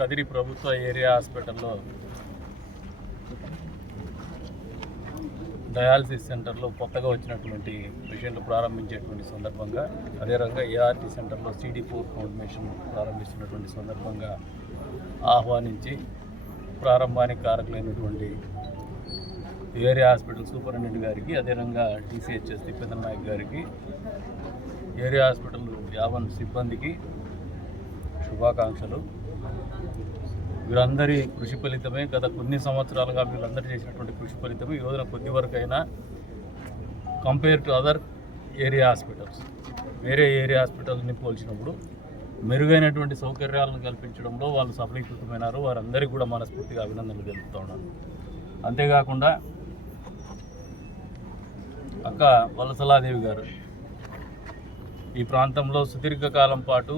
కదిరి ప్రభుత్వ ఏరియా హాస్పిటల్లో డయాలసిస్ సెంటర్లో కొత్తగా వచ్చినటువంటి పేషెంట్లు ప్రారంభించేటువంటి సందర్భంగా అదే రకంగా ఏఆర్టీ సెంటర్లో సిడి ఫోర్ ఫౌండేషన్ ప్రారంభిస్తున్నటువంటి సందర్భంగా ఆహ్వానించి ప్రారంభానికి కారకులైనటువంటి ఏరియా హాస్పిటల్ సూపరింటెండెంట్ గారికి అదేవిధంగా డిసిహెచ్ఎస్ తిప్పేంద్ర నాయక్ గారికి ఏరియా హాస్పిటల్ యావన్ సిబ్బందికి శుభాకాంక్షలు. వీరందరి కృషి ఫలితమే గత కొన్ని సంవత్సరాలుగా వీళ్ళందరూ చేసినటువంటి కృషి ఫలితమే. ఈ రోజున కొద్ది వరకు అయినా compare to other area hospitals. వేరే ఏరియా హాస్పిటల్ని పోల్చినప్పుడు మెరుగైనటువంటి సౌకర్యాలను కల్పించడంలో వాళ్ళు సఫలీకృతమైనారు. వారందరికీ కూడా మనస్ఫూర్తిగా అభినందనలు తెలుపుతూ ఉన్నాను. అంతేకాకుండా అక్క వలసలాదేవి గారు ఈ ప్రాంతంలో సుదీర్ఘకాలం పాటు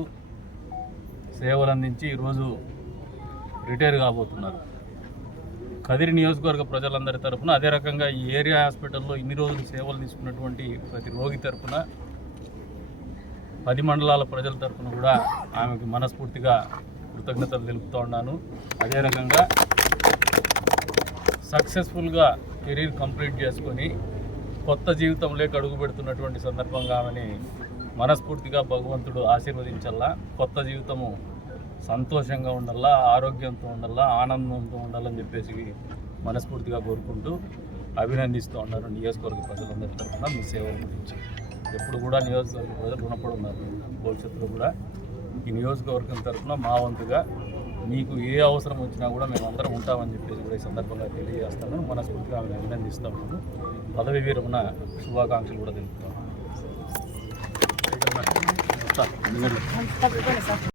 సేవలు అందించి ఈరోజు రిటైర్ కాబోతున్నారు. కదిరి నియోజకవర్గ ప్రజలందరి తరపున అదే రకంగా ఈ ఏరియా హాస్పిటల్లో ఇన్ని రోజులు సేవలు తీసుకున్నటువంటి ప్రతి రోగి తరఫున పది మండలాల ప్రజల తరపున కూడా ఆమెకు మనస్ఫూర్తిగా కృతజ్ఞతలు తెలుపుతూ ఉన్నాను. అదే రకంగా సక్సెస్ఫుల్గా కెరీర్ కంప్లీట్ చేసుకొని కొత్త జీవితంలోకి అడుగు పెడుతున్నటువంటి సందర్భంగా ఆమెని మనస్ఫూర్తిగా భగవంతుడు ఆశీర్వదించల్లా కొత్త జీవితము సంతోషంగా ఉండాలా ఆరోగ్యంతో ఉండాలా ఆనందంతో ఉండాలని చెప్పేసి మనస్ఫూర్తిగా కోరుకుంటూ అభినందిస్తూ ఉన్నారు నియోజకవర్గ ప్రజలందరి తరఫున మీ సేవల గురించి. ఎప్పుడు కూడా నియోజకవర్గ ప్రజలు రుణపడి ఉన్నారు భవిష్యత్తులో కూడా ఈ నియోజకవర్గం తరఫున మా వంతుగా మీకు ఏ అవసరం వచ్చినా కూడా మేము అందరం ఉంటామని చెప్పేసి కూడా ఈ సందర్భంగా తెలియజేస్తాను. మనస్ఫూర్తిగా ఆమెను అభినందిస్తూ ఉన్నాను. పదవి విరమణ శుభాకాంక్షలు కూడా తెలుపుతాను చాలు